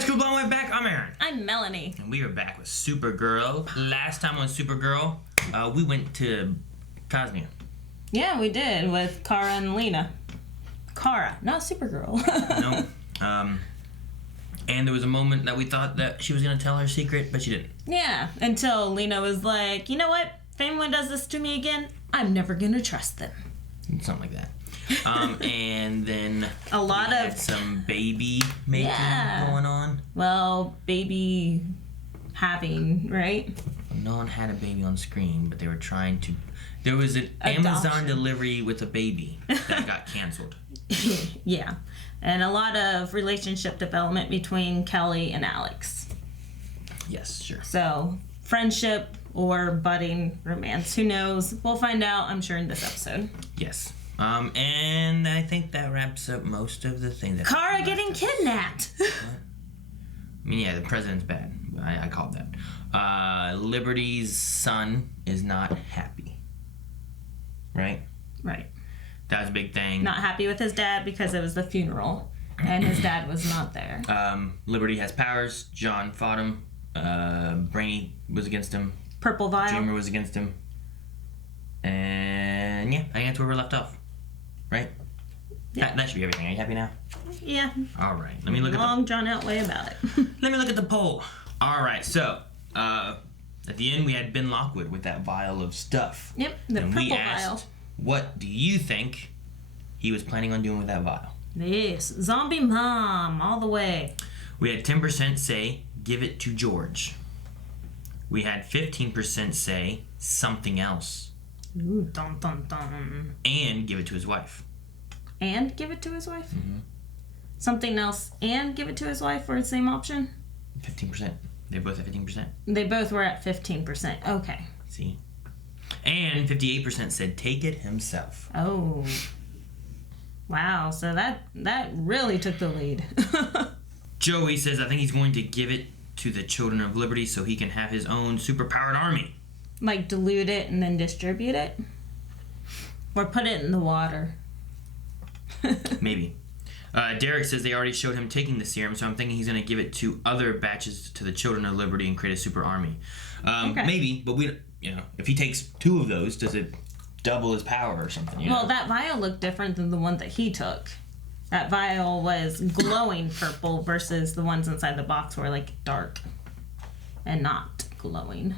guys, Cool Blonde, we're back. I'm Aaron. I'm Melanie. And we are back with Supergirl. Last time on Supergirl, we went to Cosmia. Yeah, we did, with Kara and Lena. Kara, not Supergirl. No. And there was a moment that we thought that she was going to tell her secret, but she didn't. Yeah, until Lena was like, you know what? If anyone does this to me again, I'm never going to trust them. Something like that. And then a lot we of had some baby making going on. Well, baby having, right? No one had a baby on screen, but they were trying to. There was an Adoption. Amazon delivery with a baby that got canceled. Yeah, and a lot of relationship development between Kelly and Alex. Yes, sure. So, friendship or budding romance. Who knows? We'll find out, I'm sure, in this episode. Yes. And I think that wraps up most of the thing that... Kara getting kidnapped! What? I mean, yeah, the president's bad. I called that. Liberty's son is not happy. Right? Right. That was a big thing. Not happy with his dad because it was the funeral, and his dad was not there. Liberty has powers. John fought him. Brainy was against him. Purple vial. Dreamer was against him. And yeah, I think that's where we're left off. Right? Yeah. That should be everything. Are you happy now? Yeah. All right. Let me look Long, drawn-out way about it. Let me look at the poll. All right. So, at the end, we had Ben Lockwood with that vial of stuff. Yep, the and purple we asked, vial. what do you think he was planning on doing with that vial? Yes, zombie mom, all the way. We had 10% say, give it to George. We had 15% say, something else. Ooh, dun dun dun. And give it to his wife. And give it to his wife? Mm-hmm. Something else and give it to his wife, or the same option? 15%. They're both at 15%. They both were at 15%. Okay. See? And 58% said, take it himself. Oh. Wow, so that really took the lead. Joey says, I think he's going to give it to the Children of Liberty so he can have his own superpowered army. Like dilute it and then distribute it? Or put it in the water? Maybe. Derek says they already showed him taking the serum, so I'm thinking he's going to give it to other batches to the Children of Liberty and create a super army. Okay. Maybe, but if he takes 2 of those, does it double his power or something? Well, that vial looked different than the one that he took. That vial was glowing purple versus the ones inside the box were like dark and not glowing.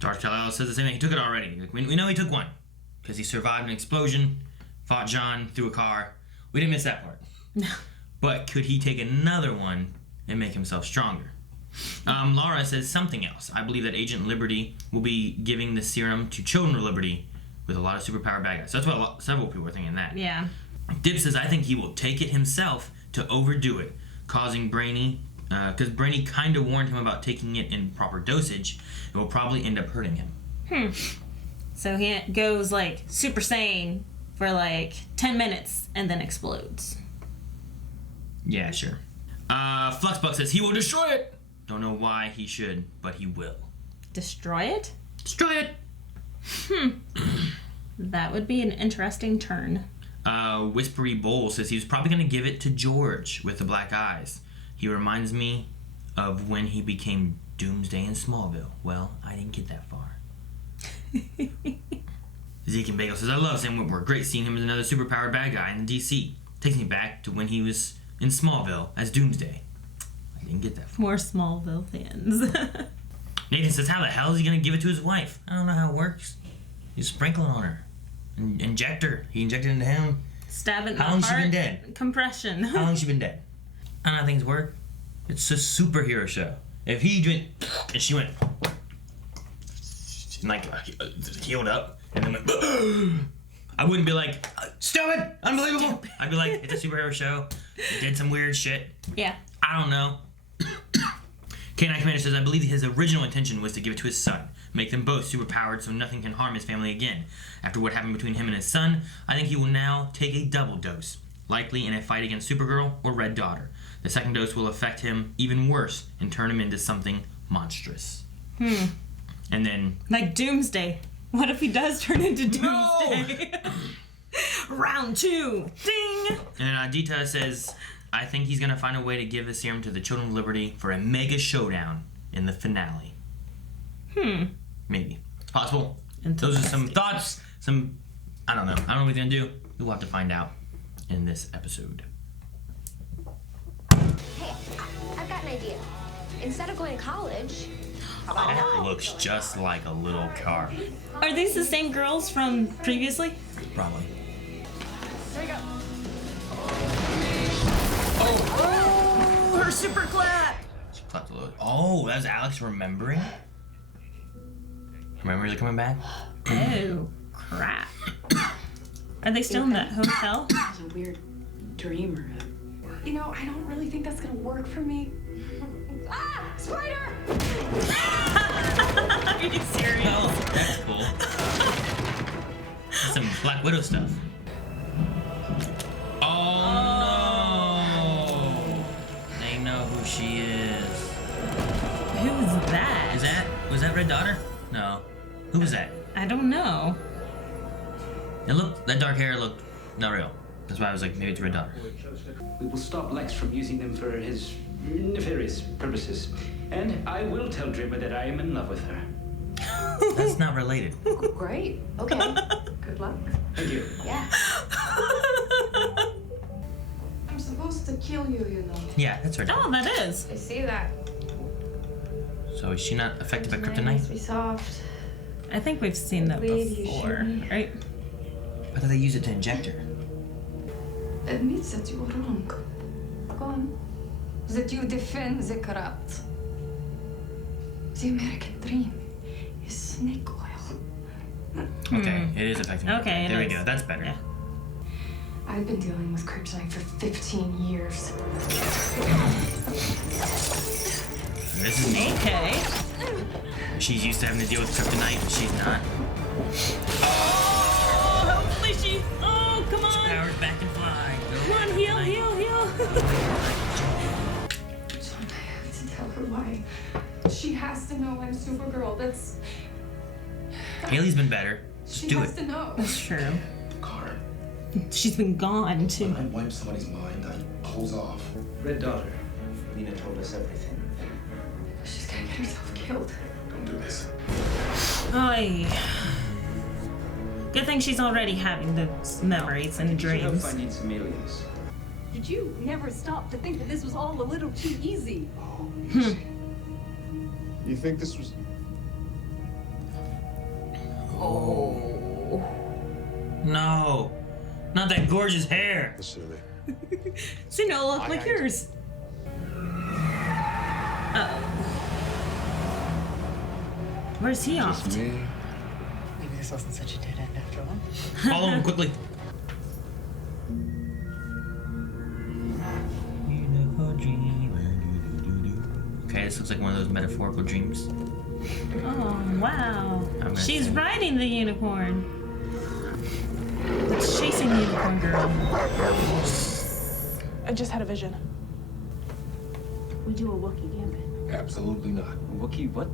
Dark Kal-El says the same thing. He took it already. We know he took one because he survived an explosion, fought John through a car. We didn't miss that part. No. But could he take another one and make himself stronger? Laura says something else. I believe that Agent Liberty will be giving the serum to Children of Liberty with a lot of superpowered bad guys. So that's what several people are thinking that. Yeah. Dip says, I think he will take it himself to overdo it, causing Brainy, because Brainy kind of warned him about taking it in proper dosage. It will probably end up hurting him. So he goes like Super Saiyan for like 10 minutes and then explodes. Yeah, sure. Fluxbuck says he will destroy it. Don't know why he should, but he will. Destroy it? Destroy it! That would be an interesting turn. Whispery Bowl says he was probably going to give it to George with the black eyes. He reminds me of when he became Doomsday in Smallville. Well, I didn't get that far. Zeke and Bagel says, I love Sam Whitmore. Great seeing him as another superpowered bad guy in the DC. Takes me back to when he was in Smallville as Doomsday. I didn't get that far. More Smallville fans. Nathan says, how the hell is he going to give it to his wife? I don't know how it works. He's sprinkling on her. Inject her. He injected into him. Stab it in the How long heart. She been dead? Compression. How long she been dead? I don't know how things work. It's a superhero show. If he went and she went and like healed up and then went, I wouldn't be like, stupid, unbelievable. I'd be like, it's a superhero show. He did some weird shit. Yeah. I don't know. K9 Commander says, I believe his original intention was to give it to his son. Make them both superpowered so nothing can harm his family again. After what happened between him and his son, I think he will now take a double dose. Likely in a fight against Supergirl or Red Daughter. The second dose will affect him even worse and turn him into something monstrous. And then... Like Doomsday. What if he does turn into Doomsday? No! Round 2. Ding! And Adita says, I think he's gonna find a way to give the serum to the Children of Liberty for a mega showdown in the finale. Maybe. It's possible. Those are some thoughts. I don't know. I don't know what he's gonna do. We'll have to find out in this episode. Hey, I've got an idea. Instead of going to college, That looks just like a little car. Are these the same girls from previously? Probably. there you go. Oh, her super clap. She clapped a little. Oh, that was Alex remembering? Memories are coming back? Oh, crap. Are they still in that hotel? It was a weird dream or You know, I don't really think that's gonna work for me. Ah! Spider! Are you serious? Oh, that's cool. That's some Black Widow stuff. Oh no! They know who she is. Who's that? Was that Red Daughter? No. Who was that? I don't know. That dark hair looked not real. That's why I was like, maybe it's Red Daughter. We will stop Lex from using them for his nefarious purposes. And I will tell Dreamer that I am in love with her. That's not related. Great. Okay. Good luck. Thank you. Yeah. I'm supposed to kill you, you know. Yeah, that's her. Oh, that is. I see that. So is she not affected by Must kryptonite? be soft. I think we've seen that Lady, you before, shouldn't. right? I thought they used it to inject her. Admit that you were wrong. Go on. That you defend the corrupt. The American dream is snake oil. Okay, it is affecting her. Okay, it There we is. go. That's better. Yeah. I've been dealing with kryptonite for 15 years. This is neat. Okay. She's used to having to deal with kryptonite, and she's not. Oh, hopefully she. Oh, come on. Powers back and fly. Come on, heal, heal, heal. John, I have to tell her why. She has to know I'm Supergirl. That's. Haley's been better. Just She do has it. to know. That's true. Carter, She's been gone too. when I wipe somebody's mind, I close off. Red Daughter. Lena told us everything. She's gonna get herself killed. Don't do this. Oy. Good thing she's already having those memories and You should help dreams. finding some aliens. Did you never stop to think that this was all a little too easy? Oh, easy. You think this was... No. Not that gorgeous hair. Listen to me. See, no, look like I- yours. Uh-oh. Where's he off to? Me? Maybe this wasn't such a dead end after all. Follow him quickly. Okay, this looks like one of those metaphorical dreams. Oh, wow. I'm She's missing. riding the unicorn. It's chasing the unicorn girl. I just had a vision. We do a Wookiee gambit. Absolutely not. Wookiee, what?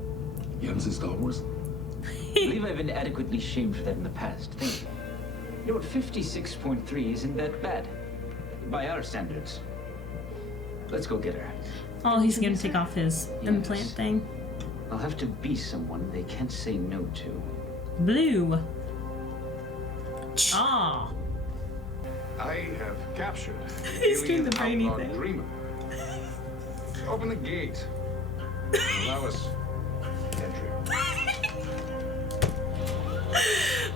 You haven't seen Star Wars? I believe I've been adequately shamed for that in the past. Thank you. You know what? 56.3 isn't that bad. By our standards. Let's go get her. Oh, he's gonna take off his implant thing. I'll have to be someone they can't say no to. Blue. Ah. I have captured He's doing the Brainy outlaw thing. Dreamer. Open the gate. Allow us entry.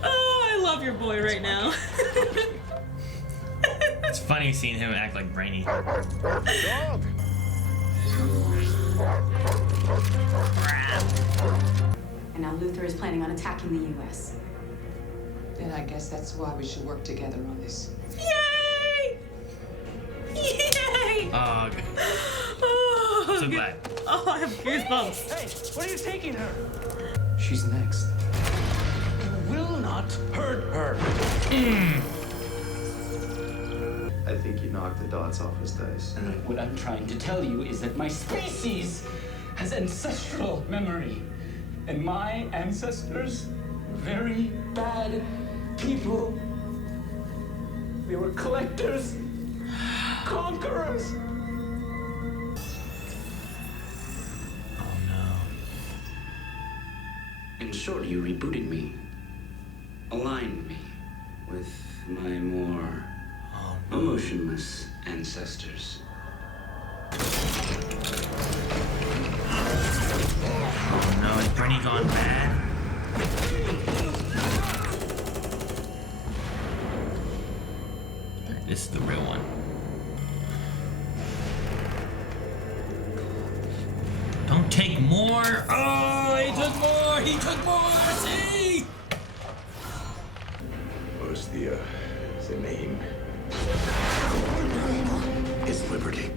Oh, I love your boy right now. It's funny seeing him act like Brainy. Dog! And now Luther is planning on attacking the U.S. Then I guess that's why we should work together on this. Yay! Yay! Oh, good. Oh, So good. glad. Oh, I have goosebumps. Hey, what are you taking her? She's next. Will not hurt her. I think you knocked the dots off his dice. What I'm trying to tell you is that my species has ancestral memory. And my ancestors were very bad people. They were collectors, conquerors. In short, you rebooted me. Aligned me with my more emotionless ancestors. Oh no, is Brainy gone bad? Alright, this is the real one. Don't take more! Oh, he took more! He took more! See? What's the name? It's Liberty.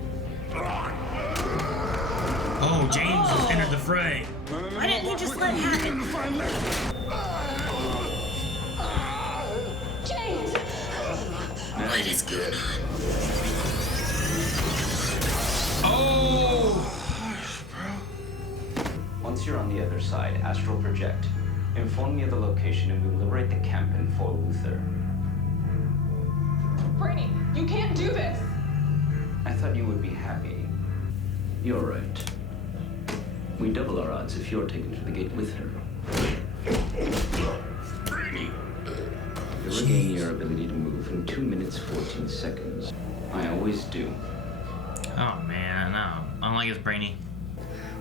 Oh, James has entered the fray. Why didn't you just let it happen? James! What is going on? Oh! Once you're on the other side, astral project. Inform me of the location and we'll liberate the camp and foil Luther. Brainy, you can't do this! I thought you would be happy. You're right. We double our odds if you're taken to the gate with her. Brainy! You'll regain your ability to move in 2 minutes, 14 seconds. I always do. Oh man, no. I don't like this Brainy.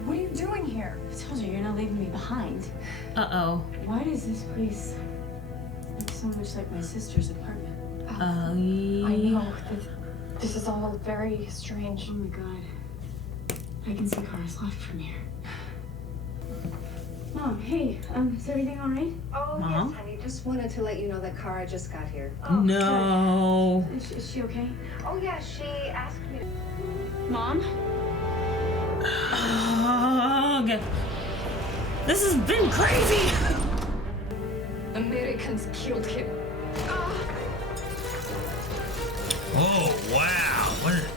What are you doing here? I told you, you're not leaving me behind. Uh-oh. Why does this place look so much like my sister's apartment? I know. This is all very strange. Oh my god. I can see cars left from here. Mom, hey, is everything all right? Oh, Mom? yes, honey. Just wanted to let you know that Kara just got here. Oh, No. good. Is she okay? Oh, yeah, she asked me to... Mom? Oh, God. This has been crazy. Americans killed him. Oh, wow. What is it?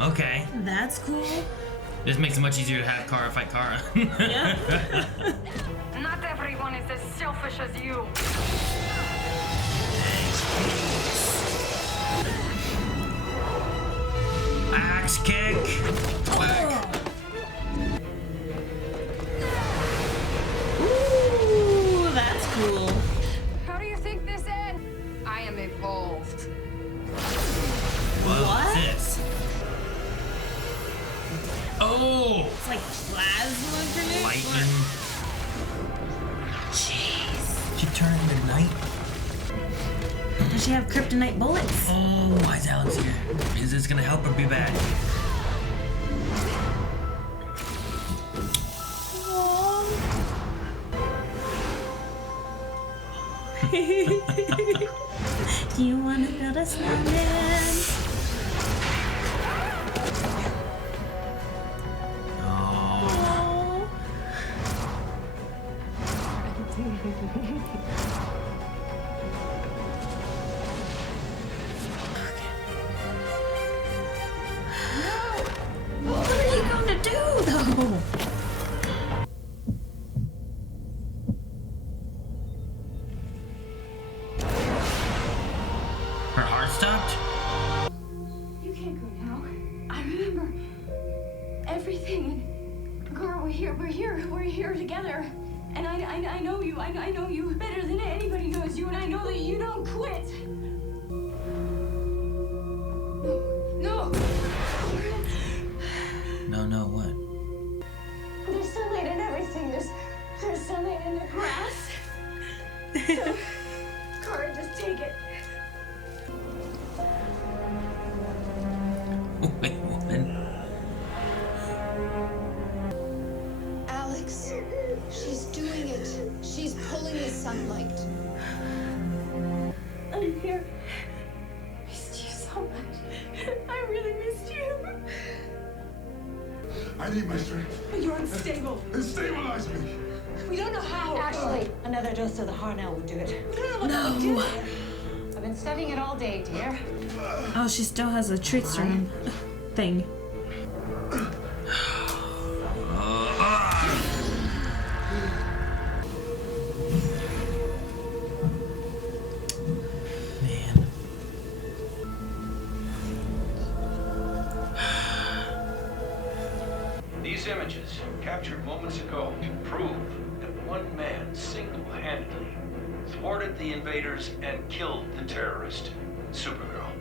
Okay. That's cool. This makes it much easier to have Kara fight Kara. Yeah. Not everyone is as selfish as you. Axe kick. Ooh, that's cool. How do you think this ends? I am evolved. What's this? Oh! It's like plasma grenade. Lightning. Jeez. She turned into night. Does she have kryptonite bullets? Oh, why is Alex here? Is this gonna help or be bad? Do you want to build a snowman? Oh. What are you going to do, though? Her heart stopped? You can't go now. I remember everything. Girl, we're here together. And I know you. I know you better than anybody knows you, and I know that you don't quit. No. No, what? There's sunlight and everything. There's sunlight in the grass. So, Kara, just take it. Wait, what? Alex, she's doing it. She's pulling the sunlight. I'm here. Missed you so much. I really missed you. I need my strength. You're unstable. And stabilize me. We don't know how. Actually, another dose of the Harnell would do it. We don't know what to do. I've been studying it all day, dear. Oh, she still has a truth serum thing. Man. These images, captured moments ago, prove one man single-handedly thwarted the invaders and killed the terrorist, Supergirl.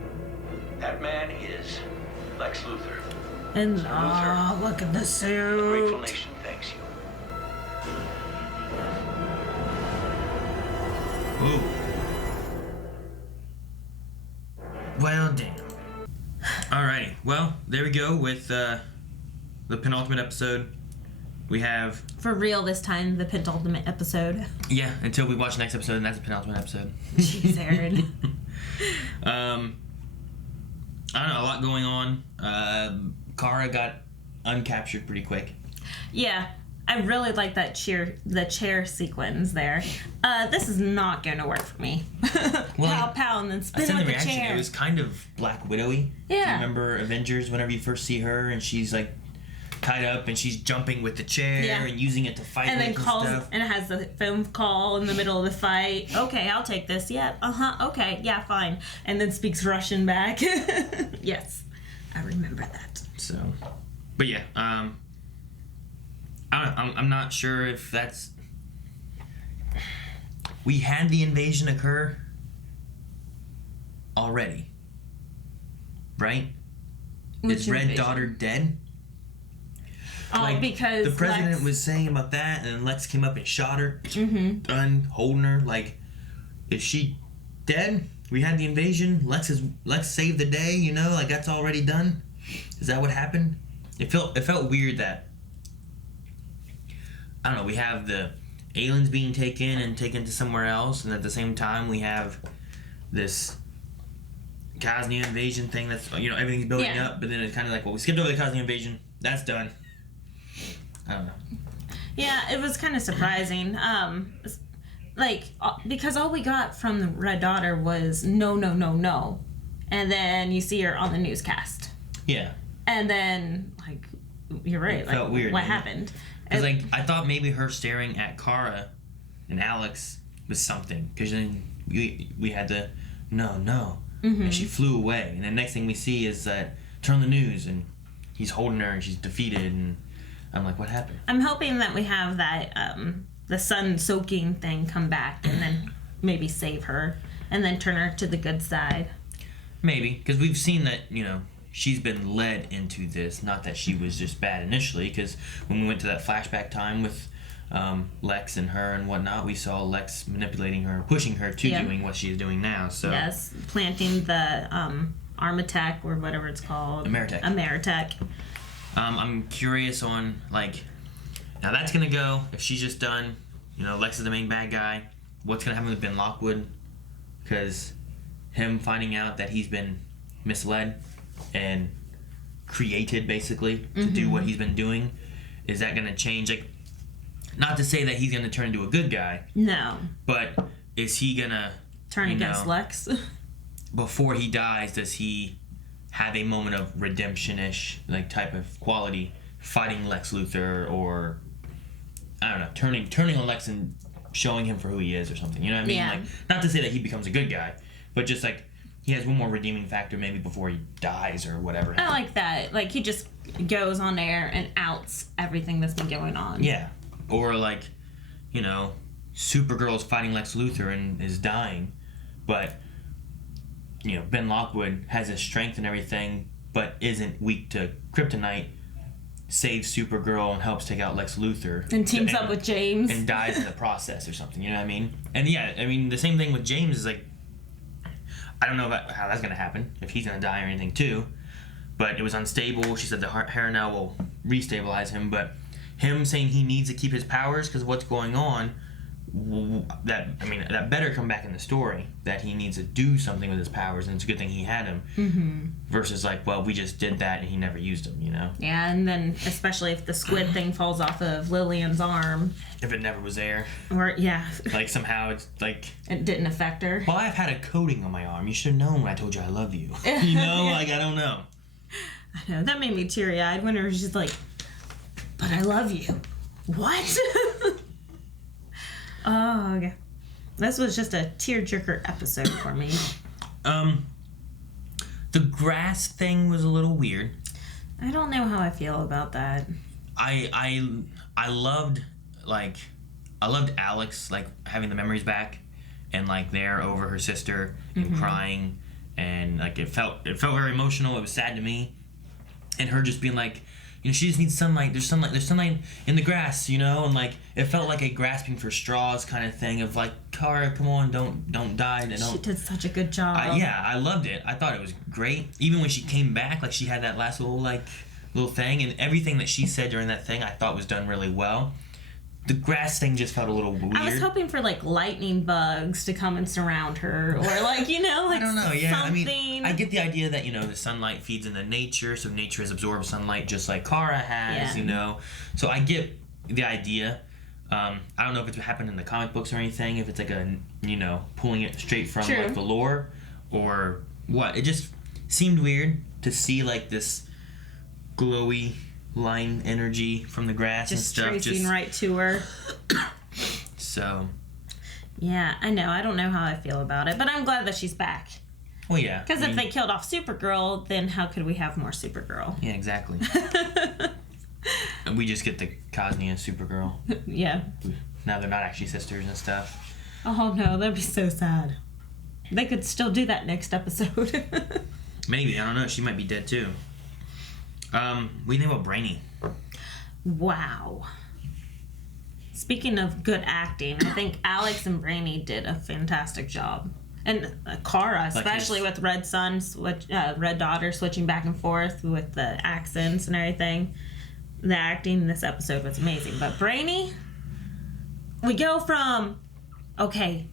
That man is Lex Luthor. And Luthor, look at the the grateful suit. nation thanks you. Ooh. Well, damn. Alrighty. Well, there we go with the penultimate episode. We have... For real this time, the penultimate episode. Yeah, until we watch the next episode, and that's the penultimate episode. Jeez, Aaron. I don't know, a lot going on. Kara got uncaptured pretty quick. Yeah, I really like the chair sequence there. This is not going to work for me. Well, pow, pow, and then I spin sent with the the reaction. chair. It was kind of Black Widowy. Yeah. Do you remember Avengers, whenever you first see her, and she's like tied up, and she's jumping with the chair and using it to fight and then with calls, and stuff. and it has the phone call in the middle of the fight. Okay, I'll take this. Yeah, okay, yeah, fine. And then speaks Russian back. Yes, I remember that. So, but yeah, I'm not sure if that's... We had the invasion occur already, right? Which Is Red invasion? Daughter dead? Oh, because the president Lex... was saying about that, and Lex came up and shot her, done holding her. Like, is she dead? We had the invasion. Lex saved the day. You know, like that's already done. Is that what happened? It felt weird that, I don't know. We have the aliens being taken to somewhere else, and at the same time we have this Cosnia invasion thing. That's, you know, everything's building up, but then it's kind of like, well, we skipped over the Cosnia invasion. That's done. I don't know. Yeah, it was kind of surprising. Because all we got from the Red Daughter was no, no, no, no. And then you see her on the newscast. Yeah. And then, like, you're right. It felt weird. What happened? Because, like, I thought maybe her staring at Kara and Alex was something. Because then we had the no. And she flew away. And the next thing we see is that, turn on the news, and he's holding her and she's defeated. And I'm like, what happened? I'm hoping that we have that, the sun soaking thing come back and then maybe save her and then turn her to the good side. Maybe. Because we've seen that, you know, she's been led into this. Not that she was just bad initially. Because when we went to that flashback time with Lex and her and whatnot, we saw Lex manipulating her, pushing her to doing what she's doing now. So yes, planting the Armatech or whatever it's called. Ameritech. I'm curious on, like, now that's gonna go, if she's just done, you know, Lex is the main bad guy, what's gonna happen with Ben Lockwood? Because him finding out that he's been misled and created, basically, to do what he's been doing, is that gonna change? Like, not to say that he's gonna turn into a good guy. No. But is he gonna... Turn against Lex? Before he dies, does he have a moment of redemption-ish, like, type of quality, fighting Lex Luthor, or I don't know, turning on Lex and showing him for who he is or something, you know what I mean? Yeah. Like, not to say that he becomes a good guy, but just like he has one more redeeming factor maybe before he dies or whatever. I like that. Like, he just goes on air and outs everything that's been going on. Yeah. Or like, you know, Supergirl's fighting Lex Luthor and is dying, but you know, Ben Lockwood has his strength and everything, but isn't weak to kryptonite, saves Supergirl and helps take out Lex Luthor. And teams up with James. And dies in the process or something, you know what I mean? And yeah, I mean, the same thing with James is like, I don't know about how that's going to happen, if he's going to die or anything too, but it was unstable. She said the Harnell will restabilize him, but him saying he needs to keep his powers because of what's going on, that better come back in the story, that he needs to do something with his powers, and it's a good thing he had him, versus like, well, we just did that and he never used them, you know? Yeah, and then especially if the squid thing falls off of Lillian's arm. If it never was there. Or, yeah. Like, somehow it's like... It didn't affect her. Well, I've had a coating on my arm. You should have known when I told you I love you. You know? Like, I don't know. I know, that made me teary-eyed when her was just like, but I love you. What? Oh, okay. This was just a tearjerker episode for me. The grass thing was a little weird. I don't know how I feel about that. I loved, like, I loved Alex, like, having the memories back and, like, there over her sister and crying. And, like, it felt very emotional. It was sad to me. And her just being like, you know, she just needs sunlight. There's sunlight in the grass, you know? And, like, it felt like a grasping for straws kind of thing of, like, Kara, come on, don't die. She did such a good job. I loved it. I thought it was great. Even when she came back, like, she had that last little thing. And everything that she said during that thing I thought was done really well. The grass thing just felt a little weird. I was hoping for, like, lightning bugs to come and surround her. Or, like, you know, like, I don't know, yeah. something. I mean, I get the idea that, you know, the sunlight feeds into nature, so nature has absorbed sunlight just like Kara has, you know. So I get the idea. I don't know if it's happened in the comic books or anything, if it's like a, you know, pulling it straight from like the lore or what. It just seemed weird to see, like, this glowy line energy from the grass just and stuff. Tracing right to her. So. Yeah, I know. I don't know how I feel about it, but I'm glad that she's back. Well, yeah. Because if they killed off Supergirl, then how could we have more Supergirl? Yeah, exactly. And we just get the Cosnia Supergirl. Yeah. Now they're not actually sisters and stuff. Oh no, that'd be so sad. They could still do that next episode. Maybe, I don't know. She might be dead too. What do you think about Brainy? Wow. Speaking of good acting, I think Alex and Brainy did a fantastic job. And Kara, especially with Red Son, Red Daughter switching back and forth with the accents and everything. The acting in this episode was amazing. But Brainy, we go from, okay,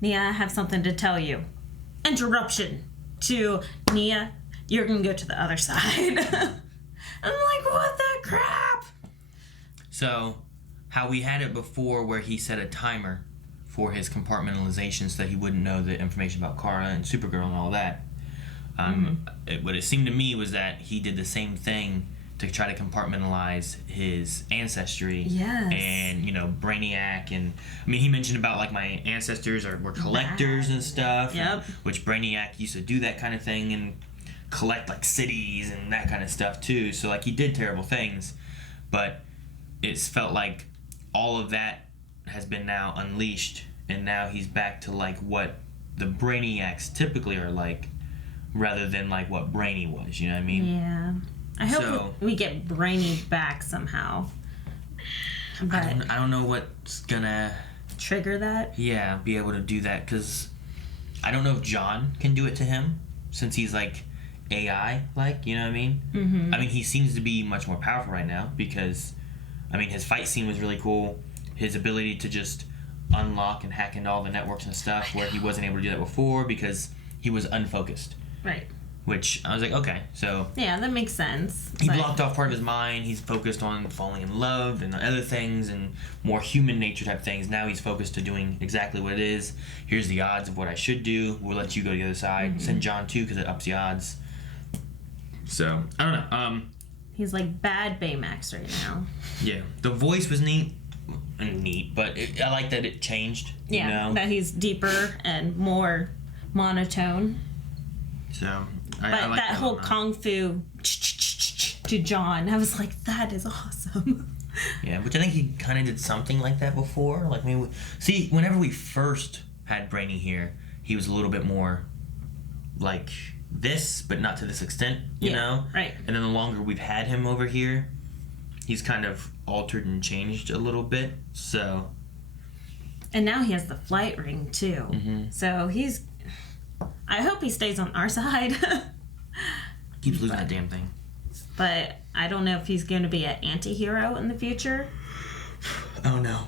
Nia, I have something to tell you. Interruption. To, Nia, you're going to go to the other side. I'm like, what the crap? So, how we had it before where he set a timer for his compartmentalization so that he wouldn't know the information about Kara and Supergirl and all that. What it seemed to me was that he did the same thing to try to compartmentalize his ancestry. Yes. And, you know, Brainiac. And, I mean, he mentioned about, like, my ancestors were collectors and stuff. Yep. Which Brainiac used to do that kind of thing and collect, like, cities and that kind of stuff, too. So, like, he did terrible things. But it's felt like all of that has been now unleashed. And now he's back to, like, what the Brainiacs typically are like, rather than, like, what Brainy was. You know what I mean? Yeah. I hope we get Brainy back somehow. But I don't know what's gonna trigger that. Yeah, be able to do that, because I don't know if John can do it to him, since he's like AI, like, you know what I mean? Mm-hmm. I mean, he seems to be much more powerful right now because, I mean, his fight scene was really cool. His ability to just unlock and hack into all the networks and stuff, where he wasn't able to do that before because he was unfocused. Right. Which I was like, okay, so yeah, that makes sense. He blocked off part of his mind. He's focused on falling in love and other things and more human nature type things. Now he's focused to doing exactly what it is. Here's the odds of what I should do. We'll let you go to the other side. Mm-hmm. Send John too, because it ups the odds. So I don't know. He's like bad Baymax right now. Yeah, the voice was neat, but I like that it changed. Yeah, you know? that he's deeper and more monotone. So. But I like that whole kung fu to John, I was like, that is awesome. Yeah, which I think he kind of did something like that before. Like maybe whenever we first had Brainy here, he was a little bit more like this, but not to this extent, you know? Right. And then the longer we've had him over here, he's kind of altered and changed a little bit. So. And now he has the flight ring too. Mm-hmm. So he's. I hope he stays on our side. Keeps losing that damn thing. But I don't know if he's going to be an anti-hero in the future. Oh, no.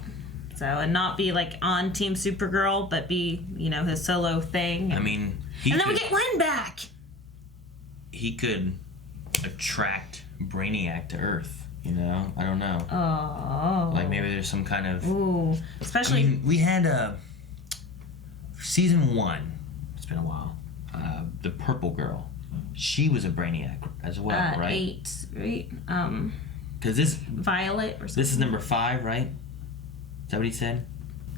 So, and not be like on Team Supergirl, but be, you know, his solo thing. I mean, and then we get Len back. He could attract Brainiac to Earth, you know? I don't know. Oh. Like maybe there's some kind of... Ooh. Especially... I mean, we had season 1. It's been a while. The Purple Girl. She was a Brainiac as well, right? 8, right? Because this... Violet or something. This is number 5, right? Is that what he said?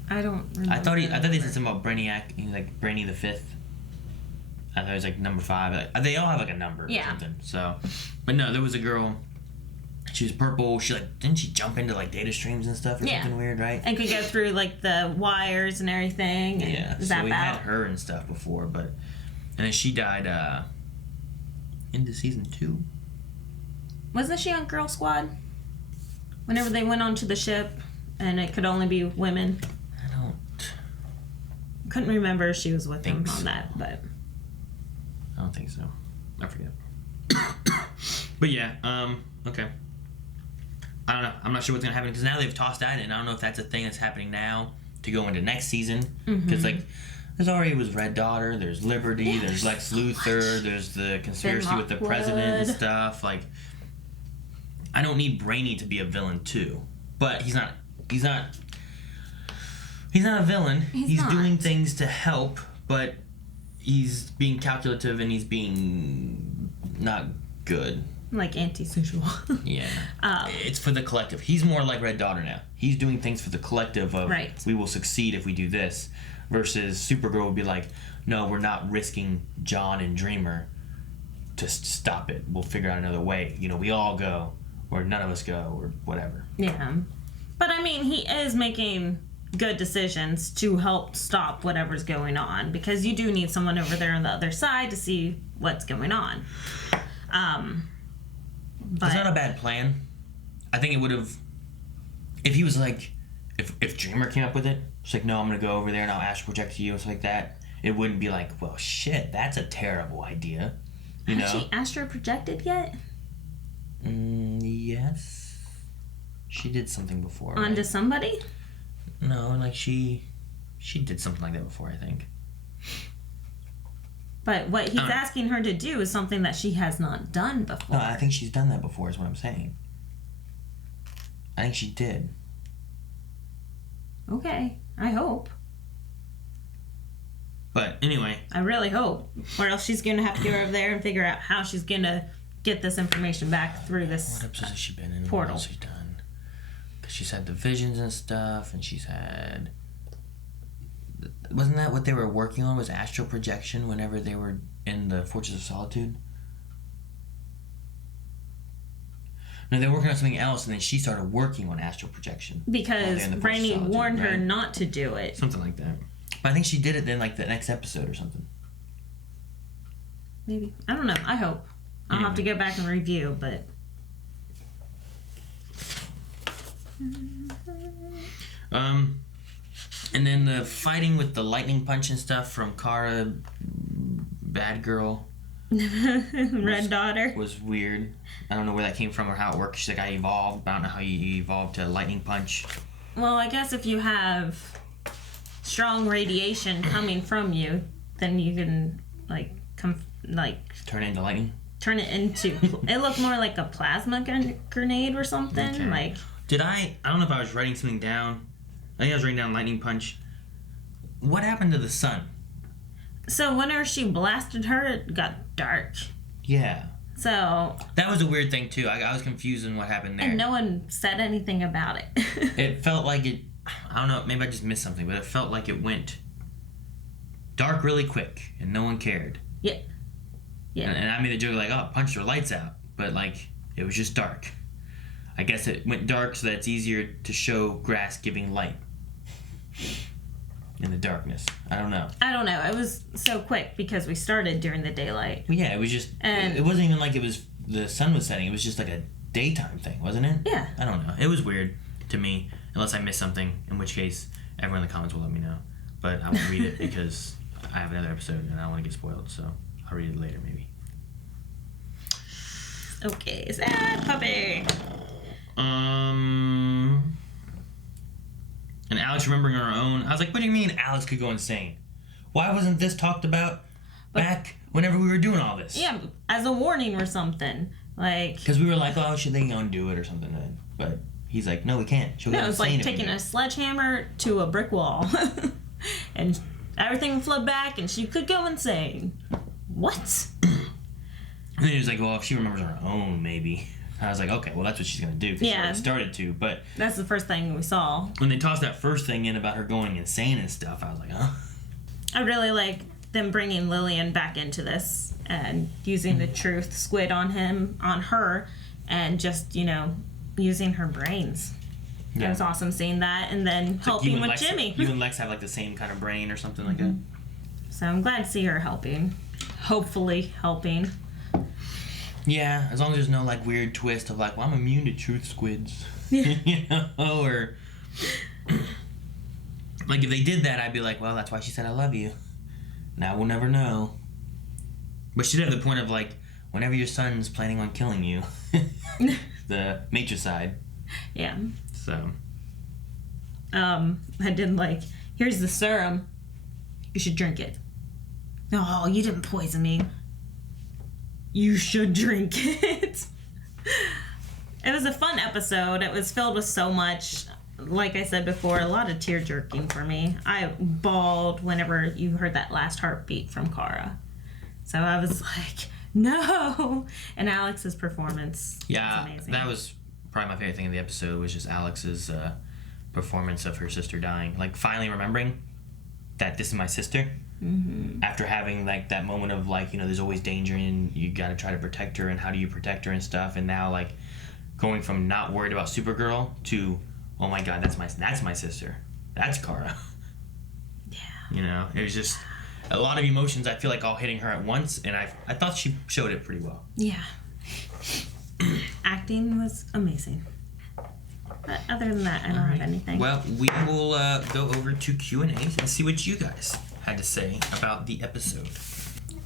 I don't remember. I thought they said something about Brainiac. He's like Brainy the 5th. I thought it was like number 5. Like, they all have like a number or something. So, but no, there was a girl She was purple. Didn't she jump into like data streams and stuff or something weird, right? And could go through like the wires and everything. And yeah. zap So we out. had her and stuff before, and then she died into season 2. Wasn't she on Girl Squad? Whenever they went onto the ship, and it could only be women. Couldn't remember if she was with him on that, but I don't think so. I forget. But yeah, okay. I don't know. I'm not sure what's gonna happen because now they've tossed that in. I don't know if that's a thing that's happening now to go into next season. Because there's already was Red Daughter, there's Liberty, there's Lex Luthor, there's the conspiracy with the president and stuff. Like, I don't need Brainy to be a villain too, but he's not a villain. He's doing things to help, but he's being calculative and he's being not good. Like antisocial. Yeah. It's for the collective. He's more like Red Daughter now. He's doing things for the collective of we will succeed if we do this. Versus Supergirl would be like, no, we're not risking John and Dreamer to stop it. We'll figure out another way. You know, we all go, or none of us go, or whatever. Yeah. But I mean, he is making good decisions to help stop whatever's going on because you do need someone over there on the other side to see what's going on. But it's not a bad plan. I think it would have, if he was like, if Dreamer came up with it, it's like, no, I'm gonna go over there and I'll astral project to you and stuff like that. It wouldn't be like, well, shit, that's a terrible idea. You know? Has she astral projected yet? Yes. She did something before. Onto right? somebody? No, like she did something like that before, I think. But what he's asking her to do is something that she has not done before. No, I think she's done that before is what I'm saying. I think she did. Okay, I hope. But anyway. I really hope. Or else she's going to have to go over there and figure out how she's going to get this information back through this What episodes has she been in? portal. What else has she done? Because she's had the visions and stuff, and she's had... Wasn't that what they were working on, was astral projection whenever they were in the Fortress of Solitude? No, they were working on something else, and then she started working on astral projection. Because Brainy warned her not to do it. Something like that. But I think she did it then, like, the next episode or something. Maybe. I don't know. I hope. I'll have to go back and review, but... And then the fighting with the lightning punch and stuff from Kara, Bad Girl. Red Daughter. Was weird. I don't know where that came from or how it works. She's like, I evolved. I don't know how you evolved to lightning punch. Well, I guess if you have strong radiation coming from you, then you can, turn it into lightning? Turn it into... It looked more like a plasma grenade or something. Okay. Like... I don't know if I was writing something down. I think I was writing down lightning punch. What happened to the sun? So whenever she blasted her, it got dark. Yeah. So... That was a weird thing, too. I was confused in what happened there. And no one said anything about it. It felt like it... I don't know, maybe I just missed something, but it felt like it went dark really quick, and no one cared. Yeah. Yeah. And I made the joke like, oh, punched her lights out. But, like, it was just dark. I guess it went dark so that it's easier to show grass giving light in the darkness. I don't know. It was so quick because we started during the daylight. Well, yeah, it was just... And it wasn't even like it was... The sun was setting. It was just like a daytime thing, wasn't it? Yeah. I don't know. It was weird to me, unless I missed something, in which case everyone in the comments will let me know. But I won't read it because I have another episode and I don't want to get spoiled, so I'll read it later maybe. Okay, sad puppy. And Alex remembering her own. I was like, what do you mean Alex could go insane? Why wasn't this talked about back whenever we were doing all this? Yeah, as a warning or something. Like... Because we were like, oh, should they go and do it or something? But he's like, no, we can't. She'll go it's insane like taking a sledgehammer to a brick wall. And everything would flood back and she could go insane. What? And then he was like, well, if she remembers her own, maybe. I was like, okay, well, that's what she's going to do. Because she already started to, but... That's the first thing we saw. When they tossed that first thing in about her going insane and stuff, I was like, huh? I really like them bringing Lillian back into this and using the truth squid on her and just, using her brains. Yeah. It was awesome seeing that, and then It's like helping with Jimmy. You and Lex have like the same kind of brain or something like that. So I'm glad to see her helping. Hopefully helping. Yeah, as long as there's no like weird twist of like, well, I'm immune to truth squids. Or like if they did that, I'd be like, well, that's why she said I love you. Now we'll never know. But she did have the point of like, whenever your son's planning on killing you, the matricide. Yeah. So. I did like, here's the serum. You should drink it. No, you didn't poison me. You should drink it. It was a fun episode. It was filled with so much, like I said before, a lot of tear jerking for me. I bawled whenever you heard that last heartbeat from Kara. So I was like, no. And Alex's performance was amazing. That was probably my favorite thing in the episode was just Alex's performance of her sister dying. Like finally remembering that this is my sister. Mm-hmm. After having like that moment of like, there's always danger and you gotta try to protect her and how do you protect her and stuff, and now like going from not worried about Supergirl to, oh my god, that's my sister. That's Kara. Yeah. It was just a lot of emotions I feel like all hitting her at once, and I thought she showed it pretty well. Yeah. Acting was amazing. But other than that, I don't have anything. Well, we will go over to Q&As and see what you guys had to say about the episode.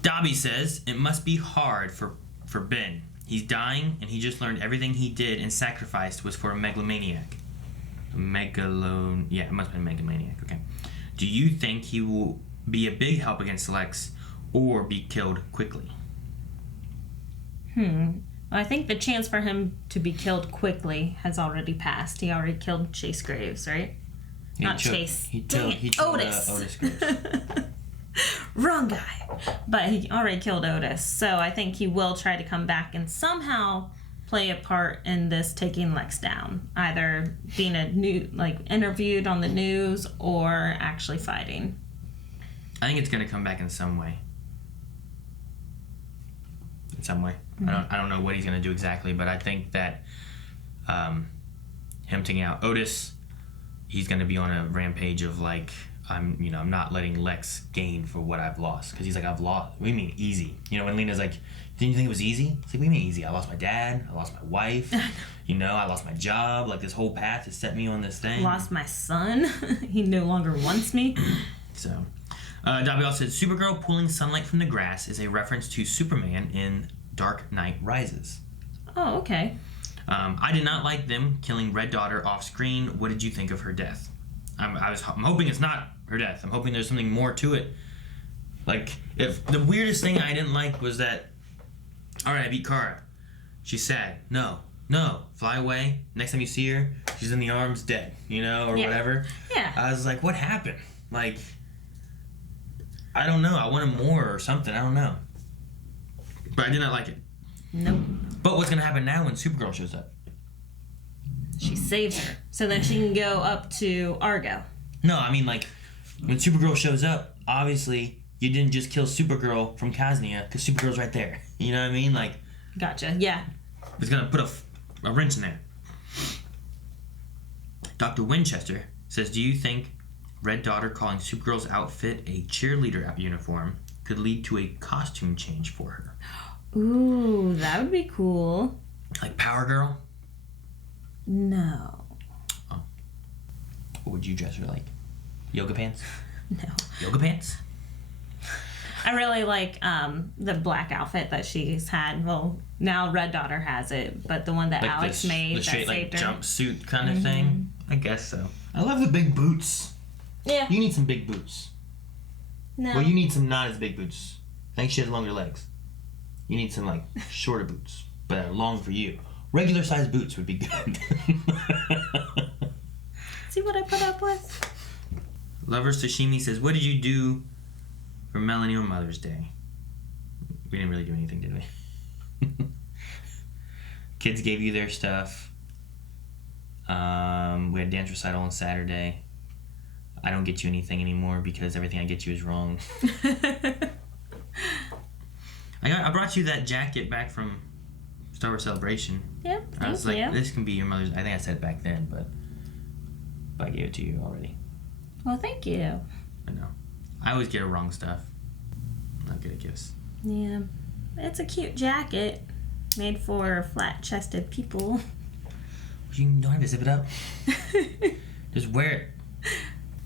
Dobby says, it must be hard for Ben. He's dying, and he just learned everything he did and sacrificed was for a megalomaniac. Yeah, it must have been a megalomaniac, okay. Do you think he will be a big help against Lex or be killed quickly? Well, I think the chance for him to be killed quickly has already passed. He already killed Chase Graves, right? Not Chase. He killed Otis. Otis Graves. Wrong guy. But he already killed Otis. So I think he will try to come back and somehow play a part in this taking Lex down. Either being interviewed on the news or actually fighting. I think it's going to come back in some way. Mm-hmm. I don't know what he's going to do exactly, but I think that him taking out Otis, he's going to be on a rampage of like, I'm not letting Lex gain for what I've lost. Because he's like, I've lost. What do you mean easy? When Lena's like, didn't you think it was easy? It's like, what do you mean easy? I lost my dad. I lost my wife. I lost my job. Like this whole path has set me on this thing. Lost my son. He no longer wants me. So, Dobby also said, Supergirl pulling sunlight from the grass is a reference to Superman in Dark Knight Rises. Oh, okay. I did not like them killing Red Daughter off screen. What did you think of her death? I'm hoping it's not her death. I'm hoping there's something more to it. Like, if the weirdest thing I didn't like was that, all right, I beat Kara. She's sad. No, fly away. Next time you see her, she's in the arms, dead, whatever. Yeah. I was like, what happened? Like, I don't know. I wanted more or something. I don't know. But I did not like it. Nope. But what's going to happen now when Supergirl shows up? She saves her. So then she can go up to Argo. No, I mean, like, when Supergirl shows up, obviously, you didn't just kill Supergirl from Kaznia, because Supergirl's right there. You know what I mean? Like... Gotcha, yeah. It's going to put a wrench in there. Dr. Winchester says, do you think Red Daughter calling Supergirl's outfit a cheerleader uniform could lead to a costume change for her? Ooh, that would be cool. Like Power Girl? No. Oh. What would you dress her like? Yoga pants? No. Yoga pants? I really like the black outfit that she's had. Well, now Red Daughter has it, but the one that like Alex made the that straight, saved like, her. jumpsuit kind of thing? I guess so. I love the big boots. Yeah. You need some big boots. No. Well, you need some not as big boots. I think she has longer legs. You need some, like, shorter boots, but long for you. Regular size boots would be good. See what I put up with? Lover Sashimi says, what did you do for Melanie on Mother's Day? We didn't really do anything, did we? Kids gave you their stuff. We had dance recital on Saturday. I don't get you anything anymore because everything I get you is wrong. I brought you that jacket back from Star Wars Celebration. Yep. I was like, this can be your mother's. I think I said it back then, but I gave it to you already. Well, thank you. I know. I always get wrong stuff. I'm not good at gifts. Yeah. It's a cute jacket made for flat-chested people. You don't have to zip it up. Just wear it.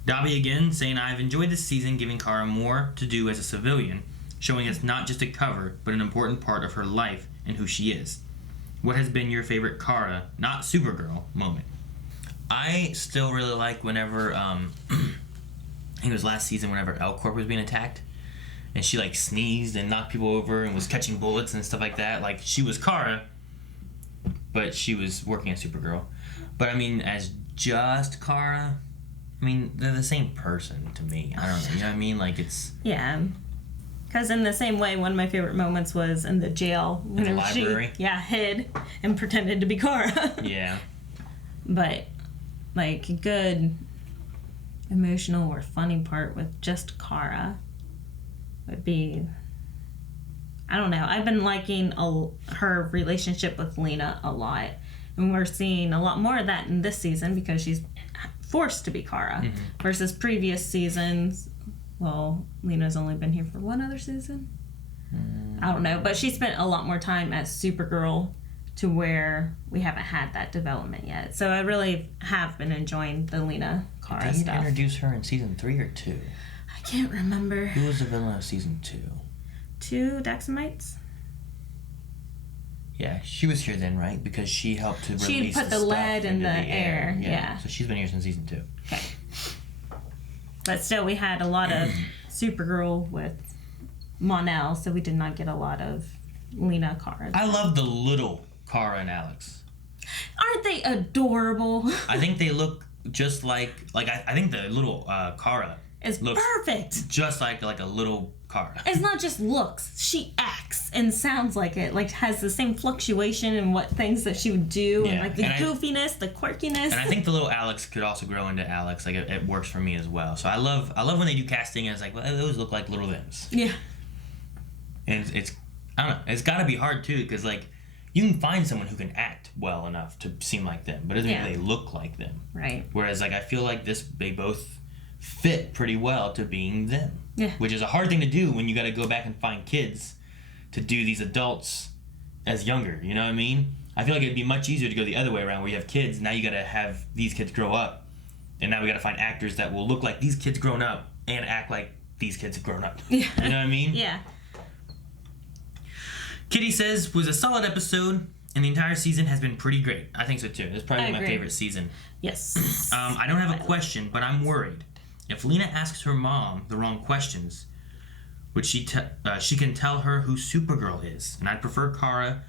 Dobby again saying, I've enjoyed this season giving Kara more to do as a civilian, showing us not just a cover, but an important part of her life and who she is. What has been your favorite Kara, not Supergirl, moment? I still really like whenever, I think it was last season, whenever L-Corp was being attacked, and she like sneezed and knocked people over and was catching bullets and stuff like that. Like, she was Kara, but she was working at Supergirl. But I mean, as just Kara, I mean, they're the same person to me. I don't know, you know what I mean? Like, it's... Yeah. Because in the same way, one of my favorite moments was in the jail. In the library? She, hid and pretended to be Kara. Yeah. But, like, a good emotional or funny part with just Kara would be... I don't know. I've been liking her relationship with Lena a lot. And we're seeing a lot more of that in this season because she's forced to be Kara. Mm-hmm. Versus previous seasons. Well, Lena's only been here for one other season. I don't know. But she spent a lot more time as Supergirl to where we haven't had that development yet. So I really have been enjoying the Lena Kara stuff. Did they introduce her in season 3 or 2? I can't remember. Who was the villain of season 2? 2 Daxamites? Yeah, she was here then, right? Because she helped to release she put the lead in the air. Yeah. So she's been here since season 2. Okay. But still, we had a lot of Supergirl with Mon-El, so we did not get a lot of Lena Kara. I love the little Kara and Alex. Aren't they adorable? I think they look just like I think the little Kara is perfect. Just like a little Kara. It's not just looks. She acts and sounds like it. Like, has the same fluctuation in what things that she would do. Yeah. And like the goofiness, the quirkiness. And I think the little Alex could also grow into Alex. Like, it works for me as well. So I love when they do casting and it's like, well, those look like little thems. Yeah. And it's I don't know. It's got to be hard too because like you can find someone who can act well enough to seem like them, but it doesn't mean they look like them. Right. Whereas like I feel like they both fit pretty well to being them. Yeah. Which is a hard thing to do when you got to go back and find kids to do these adults as younger. You know what I mean? I feel like it'd be much easier to go the other way around where you have kids. Now you got to have these kids grow up. And now we got to find actors that will look like these kids grown up and act like these kids have grown up. Yeah. You know what I mean? Yeah. Kitty says, was a solid episode and the entire season has been pretty great. I think so too. It's probably my favorite season. Yes. I don't have a question, but I'm worried. If Lena asks her mom the wrong questions, would she can tell her who Supergirl is, and I'd prefer Kara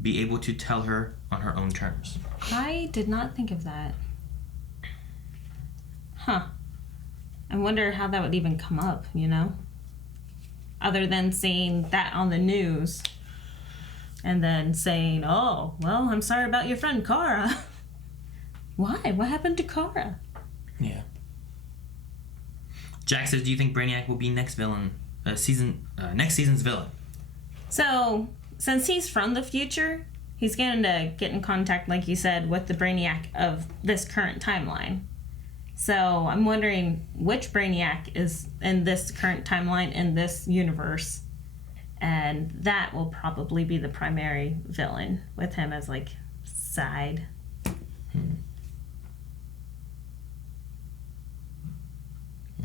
be able to tell her on her own terms. I did not think of that. Huh. I wonder how that would even come up, you know? Other than seeing that on the news and then saying, oh, well, I'm sorry about your friend Kara. Why? What happened to Kara? Yeah. Jack says, do you think Brainiac will be next season's villain? So, since he's from the future, he's going to get in contact, like you said, with the Brainiac of this current timeline. So, I'm wondering which Brainiac is in this current timeline in this universe. And that will probably be the primary villain, with him as, like, side.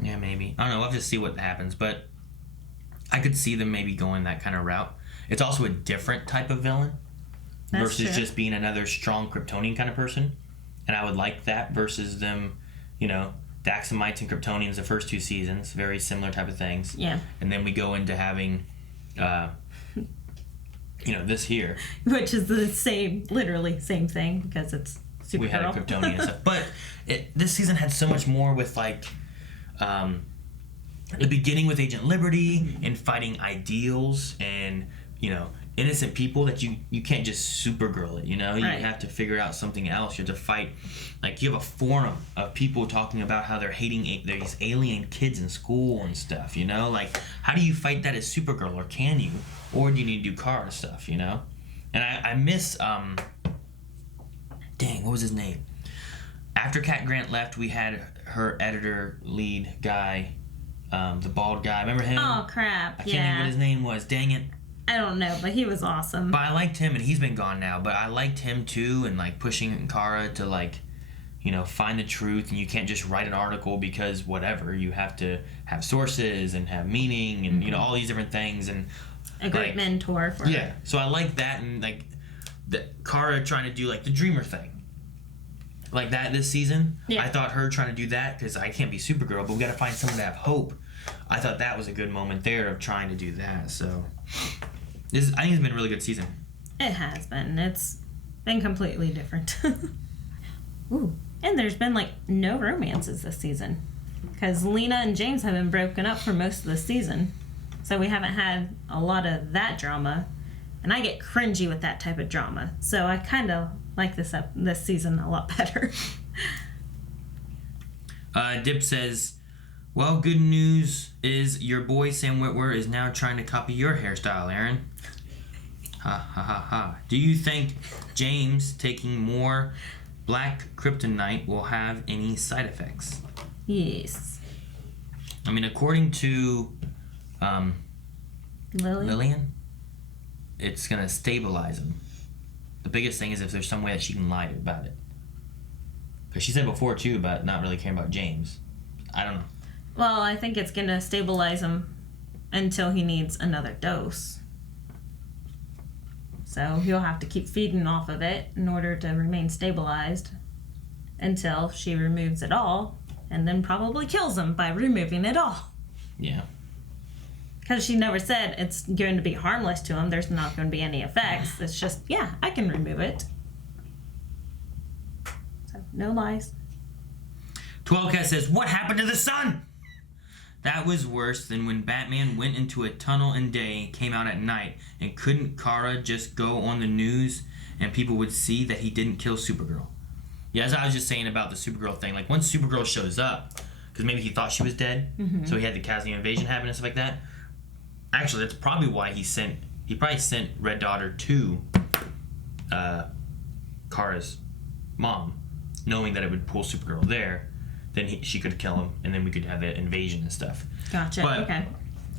Yeah, maybe. I don't know. We'll have to see what happens, but I could see them maybe going that kind of route. It's also a different type of villain versus just being another strong Kryptonian kind of person. And I would like that versus them, you know, Daxamites and Kryptonians the first 2 seasons, very similar type of things. Yeah. And then we go into having, this here. Which is the same, literally same thing because it's Supergirl. We had a Kryptonian stuff. But this season had so much more with, like, the beginning with Agent Liberty and fighting ideals and, you know, innocent people that you can't just Supergirl it, you know? You have to figure out something else. You have to fight. Like, you have a forum of people talking about how they're hating these alien kids in school and stuff, you know? Like, how do you fight that as Supergirl, or can you? Or do you need to do Kara stuff, you know? And I miss, dang, what was his name? After Cat Grant left, we had her editor lead guy, the bald guy. Remember him? Oh, crap. I can't remember what his name was. Dang it. I don't know, but he was awesome. But I liked him, and he's been gone now. But I liked him, too, and, like, pushing Kara to, like, you know, find the truth. And you can't just write an article because whatever. You have to have sources and have meaning and, you know, all these different things. And a great like, mentor for yeah. So I like that, and, like, the Kara trying to do, like, the dreamer thing. Like that this season. Yeah. I thought her trying to do that, because I can't be Supergirl, but we got to find someone to have hope. I thought that was a good moment there of trying to do that. So I think it's been a really good season. It has been. It's been completely different. Ooh. And there's been, like, no romances this season. Because Lena and James have been broken up for most of the season. So we haven't had a lot of that drama. And I get cringy with that type of drama. So I kind of like this season a lot better. Dip says, well, good news is your boy Sam Witwer is now trying to copy your hairstyle, Aaron. Ha ha ha ha. Do you think James taking more black kryptonite will have any side effects? Yes. I mean, according to Lillian, it's going to stabilize him. The biggest thing is if there's some way that she can lie about it. Because she said before, too, about not really caring about James. I don't know. Well, I think it's going to stabilize him until he needs another dose. So he'll have to keep feeding off of it in order to remain stabilized until she removes it all, and then probably kills him by removing it all. Yeah. Because she never said it's going to be harmless to him. There's not going to be any effects. It's just, yeah, I can remove it. So, no lies. 12Cat says, what happened to the sun? That was worse than when Batman went into a tunnel in day, came out at night, and couldn't Kara just go on the news and people would see that he didn't kill Supergirl? Yeah, as I was just saying about the Supergirl thing, like once Supergirl shows up, because maybe he thought she was dead, so he had the Kazian invasion happen and stuff like that. Actually, that's probably why he probably sent Red Daughter to Kara's mom, knowing that it would pull Supergirl there. Then she could kill him, and then we could have the invasion and stuff. Gotcha, but okay.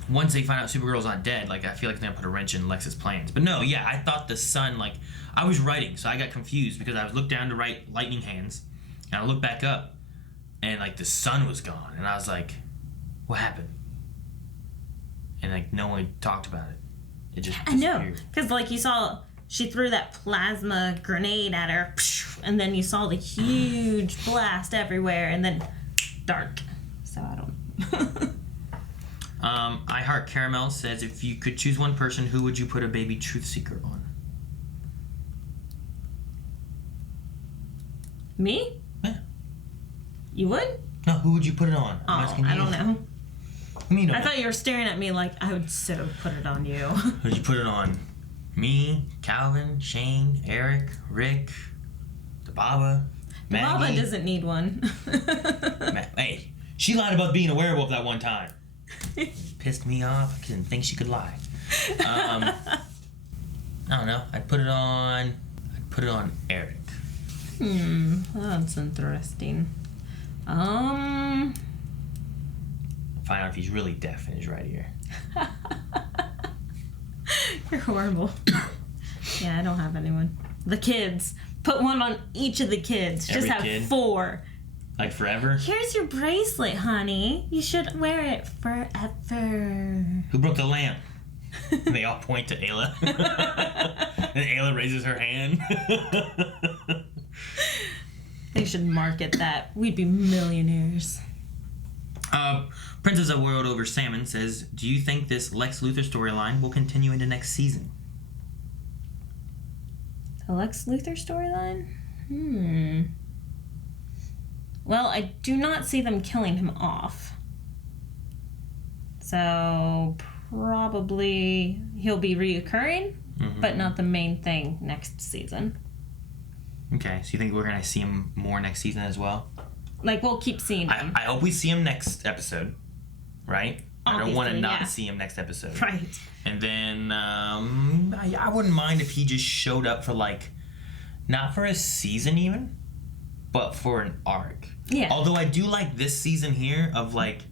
Once they find out Supergirl's not dead, like, I feel like they're gonna put a wrench in Lex's plans. But no, yeah, I thought the sun, like, I was writing, so I got confused because I was looked down to write lightning hands, and I looked back up, and, like, the sun was gone, and I was like, what happened? And, like, no one talked about it. It just disappeared. I know, because, like, you saw she threw that plasma grenade at her, and then you saw the huge blast everywhere, and then dark. So I don't. I Heart Caramel says, if you could choose one person, who would you put a baby truth seeker on? Me? Yeah. You would? No, who would you put it on? I'm asking you. I don't know. Me, no. I thought you were staring at me like I would so put it on you. Who'd you put it on? Me, Calvin, Shane, Eric, Rick, Dababa, Maggie. Dababa doesn't need one. Hey, she lied about being a werewolf that one time. Pissed me off. I didn't think she could lie. I don't know. I'd put it on Eric. That's interesting. Find out if he's really deaf in his right ear. You're horrible. Yeah, I don't have anyone. The kids. Put one on each of the kids. Every Just have kid? 4. Like forever? Here's your bracelet, honey. You should wear it forever. Who broke the lamp? And they all point to Ayla. And Ayla raises her hand. They should market that. We'd be millionaires. Princess of World Over Salmon says, do you think this Lex Luthor storyline will continue into next season? The Lex Luthor storyline? Well, I do not see them killing him off. So, probably he'll be reoccurring, but not the main thing next season. Okay, so you think we're going to see him more next season as well? Like, we'll keep seeing him. I hope we see him next episode, right? I don't want to Obviously, not yeah. see him next episode. Right. And then I wouldn't mind if he just showed up for like, not for a season even, but for an arc. Yeah. Although I do like this season here of like,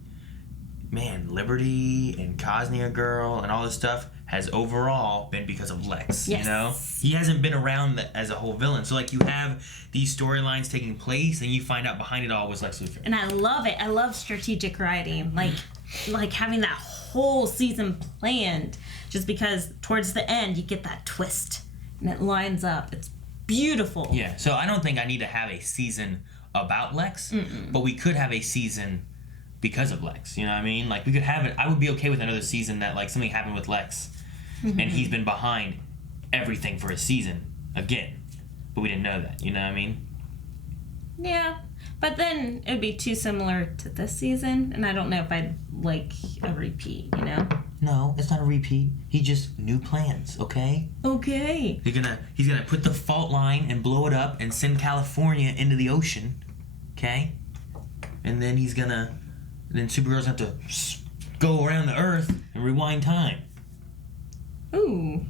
man, Liberty and Cosnia Girl and all this stuff has overall been because of Lex. Yes. You know, he hasn't been around as a whole villain. So like you have these storylines taking place, and you find out behind it all was Lex Luthor. And I love it. I love strategic writing, like having that whole season planned. Just because towards the end you get that twist and it lines up. It's beautiful. Yeah. So I don't think I need to have a season about Lex, but we could have a season because of Lex. You know what I mean? Like we could have it. I would be okay with another season that like something happened with Lex, and he's been behind everything for a season again, but we didn't know that. You know what I mean? Yeah, but then it'd be too similar to this season, and I don't know if I'd like a repeat. You know? No, it's not a repeat. He just new plans. Okay. Okay. He's gonna put the fault line and blow it up and send California into the ocean. Okay. And then then Supergirl's have to go around the Earth and rewind time. Ooh.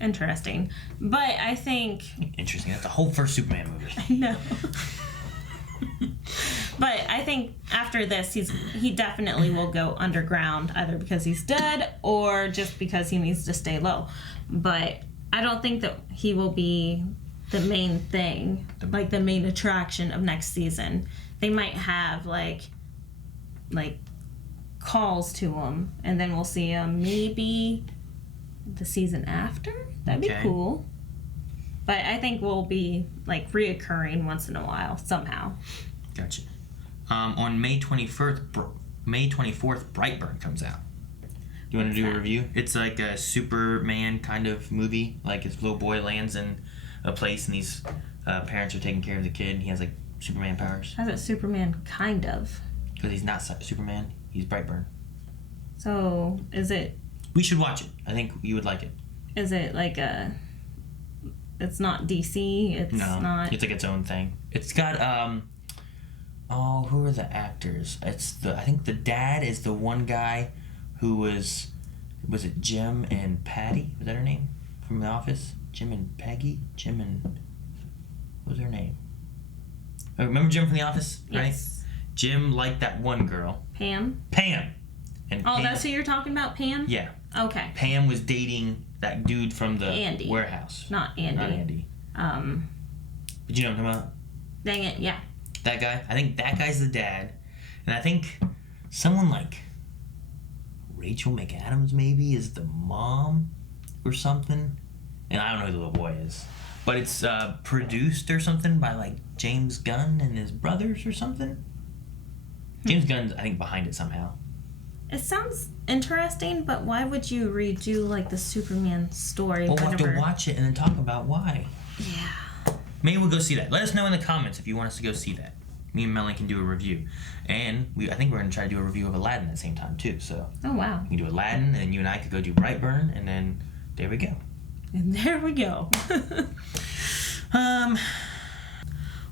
Interesting. But I think... Interesting. That's the whole first Superman movie. I know. But I think after this, he definitely will go underground, either because he's dead or just because he needs to stay low. But I don't think that he will be the main thing, like the main attraction of next season. They might have like calls to him, and then we'll see him maybe the season after. That'd be cool. But I think we'll be like reoccurring once in a while somehow. Gotcha. On May 24th, Brightburn comes out. You want to do a review? It's like a Superman kind of movie. Like his little boy lands in a place, and these parents are taking care of the kid, and he has like Superman powers. How's it Superman kind of? Because he's not Superman. He's Brightburn. So is it? We should watch it. I think you would like it. Is it like a? It's not DC. It's not. It's like its own thing. It's got who are the actors? I think the dad is the one guy who was it Jim and Patty? Was that her name from The Office? Jim and Peggy? What was her name? Oh, remember Jim from The Office? Right? Yes. Jim liked that one girl. Pam. And Pam, Pam, that's who you're talking about, Pam? Yeah. Okay. Pam was dating that dude from the Andy. warehouse. Not Andy. Did you know what I'm talking about? Dang it, yeah. That guy? I think that guy's the dad. And I think someone like Rachel McAdams maybe is the mom or something. And I don't know who the little boy is. But it's produced or something by like James Gunn and his brothers or something. James Gunn's, I think, behind it somehow. It sounds interesting, but why would you redo like the Superman story? Well, we'll have to watch it and then talk about why. Yeah. Maybe we'll go see that. Let us know in the comments if you want us to go see that. Me and Melanie can do a review. And I think we're going to try to do a review of Aladdin at the same time, too. So oh, wow. We can do Aladdin, and then you and I could go do Brightburn, and then there we go. And there we go.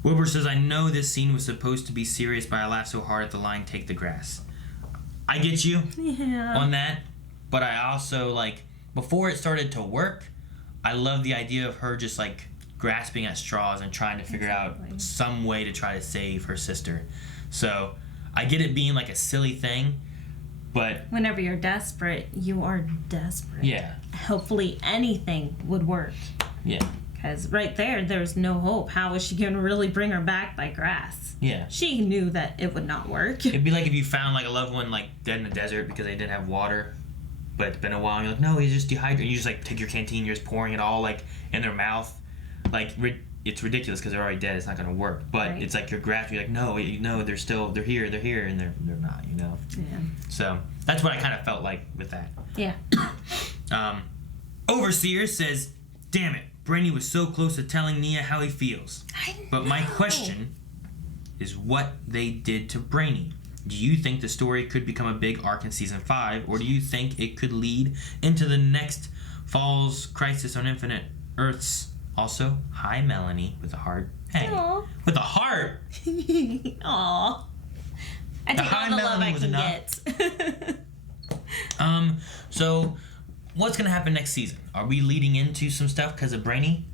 Wilbur says, I know this scene was supposed to be serious, but I laughed so hard at the line, take the grass. I get you on that, but I also, like, before it started to work, I love the idea of her just, like, grasping at straws and trying to figure out some way to try to save her sister. So, I get it being, like, a silly thing, but... Whenever you're desperate, you are desperate. Yeah. Hopefully anything would work. Yeah. Because right there's no hope. How is she going to really bring her back by grass? Yeah. She knew that it would not work. It'd be like if you found like a loved one like dead in the desert because they didn't have water, but it's been a while and you're like, no, he's just dehydrated. And you just like take your canteen, you're just pouring it all like in their mouth. Like it's ridiculous because they're already dead. It's not going to work. But It's like you're grasping, you're like, no, they're here, and they're not, you know? Yeah. So that's what I kind of felt like with that. Yeah. Overseer says, damn it, Brainy was so close to telling Nia how he feels. But my question is what they did to Brainy. Do you think the story could become a big arc in Season 5, or do you think it could lead into the next Falls Crisis on Infinite Earths? Also, hi Melanie, with a heart. Hey, Aww. With a heart? Aww. I take all the love I can get. So what's gonna happen next season? Are we leading into some stuff because of Brainy?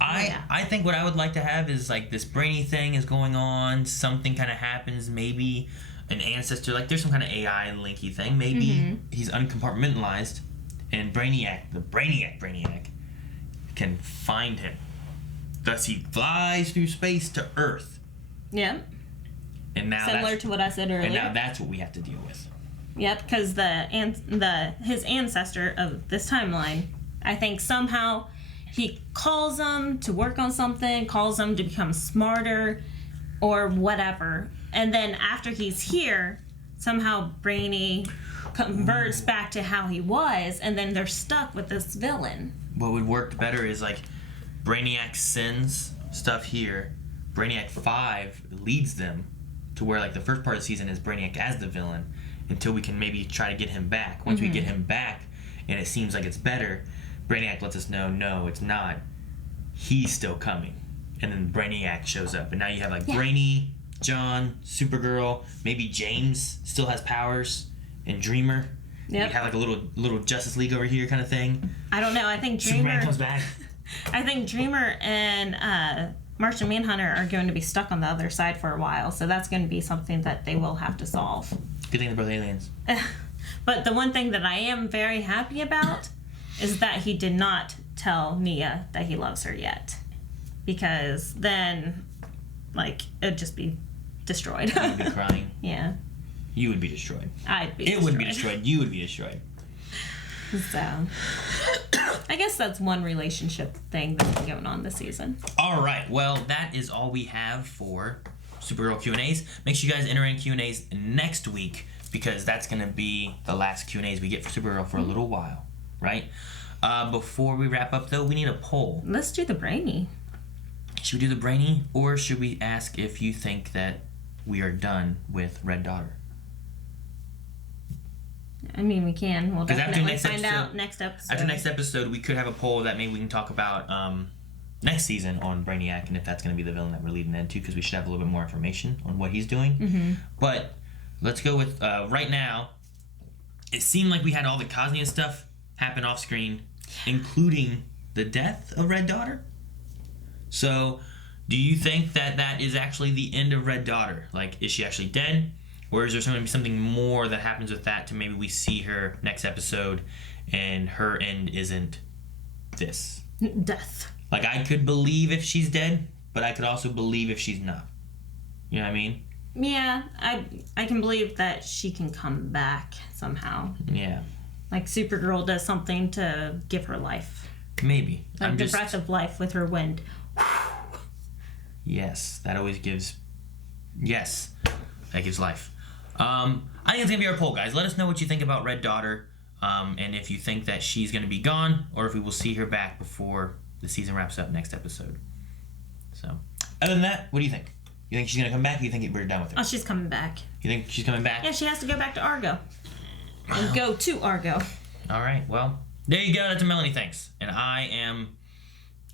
I think what I would like to have is like this Brainy thing is going on. Something kind of happens. Maybe an ancestor. Like there's some kind of AI linky thing. Maybe he's uncompartmentalized, and the Brainiac, can find him. Thus he flies through space to Earth. Yeah. And now similar to what I said earlier. And now that's what we have to deal with. Yep, because his ancestor of this timeline, I think somehow he calls them to work on something, calls them to become smarter, or whatever. And then after he's here, somehow Brainy converts back to how he was, and then they're stuck with this villain. What would work better is like Brainiac sends stuff here. Brainiac 5 leads them to where like the first part of the season is Brainiac as the villain until we can maybe try to get him back. Once we get him back and it seems like it's better, Brainiac lets us know, no, it's not. He's still coming. And then Brainiac shows up. And now you have like Brainy, John, Supergirl, maybe James still has powers, and Dreamer. Yep. You have like a little Justice League over here kind of thing. I don't know. I think Dreamer Superman comes back. I think Dreamer and Martian Manhunter are going to be stuck on the other side for a while, so that's going to be something that they will have to solve. Good thing they're both aliens. But the one thing that I am very happy about is that he did not tell Nia that he loves her yet. Because then, like, it'd just be destroyed. You'd be crying. Yeah. You would be destroyed. I'd be destroyed. It wouldn't be destroyed. You would be destroyed. So, I guess that's one relationship thing that's been going on this season. All right. Well, that is all we have for Supergirl Q&As. Make sure you guys enter in Q&As next week because that's going to be the last Q&As we get for Supergirl for a little while, right? Before we wrap up, though, we need a poll. Let's do the Brainy. Should we do the Brainy, or should we ask if you think that we are done with Red Daughter? I mean, we can. We'll definitely find out next episode. After next episode, we could have a poll that maybe we can talk about next season on Brainiac and if that's going to be the villain that we're leading into, because we should have a little bit more information on what he's doing. But let's go with right now. It seemed like we had all the Cosnia stuff happen off screen, including the death of Red Daughter. So, do you think that that is actually the end of Red Daughter? Like, is she actually dead? Or is there going to be something more that happens with that to maybe we see her next episode and her end isn't this? Death. Like, I could believe if she's dead, but I could also believe if she's not. You know what I mean? Yeah, I can believe that she can come back somehow. Yeah. Like Supergirl does something to give her life. Maybe. Like the breath of life with her wind. Yes, that always gives... Yes, that gives life. I think it's going to be our poll, guys. Let us know what you think about Red Daughter, and if you think that she's going to be gone, or if we will see her back before the season wraps up next episode. So, other than that, what do you think? You think she's going to come back, or do you think we're done with her? Oh, she's coming back. You think she's coming back? Yeah, she has to go back to Argo. And go to Argo. All right, well, there you go. That's a Melanie thanks. And I am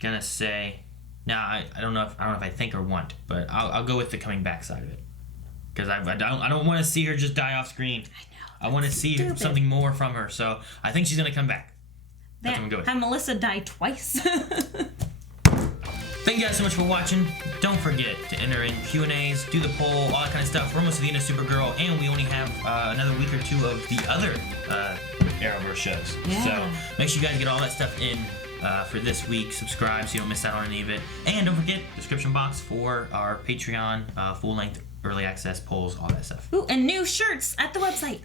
going to say... Now, I don't know if I think or want, but I'll go with the coming back side of it. Because I don't want to see her just die off screen. I know. I want to see something more from her. So I think she's going to come back. That's what I'm going with. Have Melissa die twice. Thank you guys so much for watching. Don't forget to enter in Q&As, do the poll, all that kind of stuff. We're almost to the end of Supergirl, and we only have another week or two of the other Arrowverse shows. Yeah. So make sure you guys get all that stuff in for this week. Subscribe so you don't miss out on any of it. And don't forget, description box for our Patreon full-length early access polls, all that stuff. Ooh, and new shirts at the website.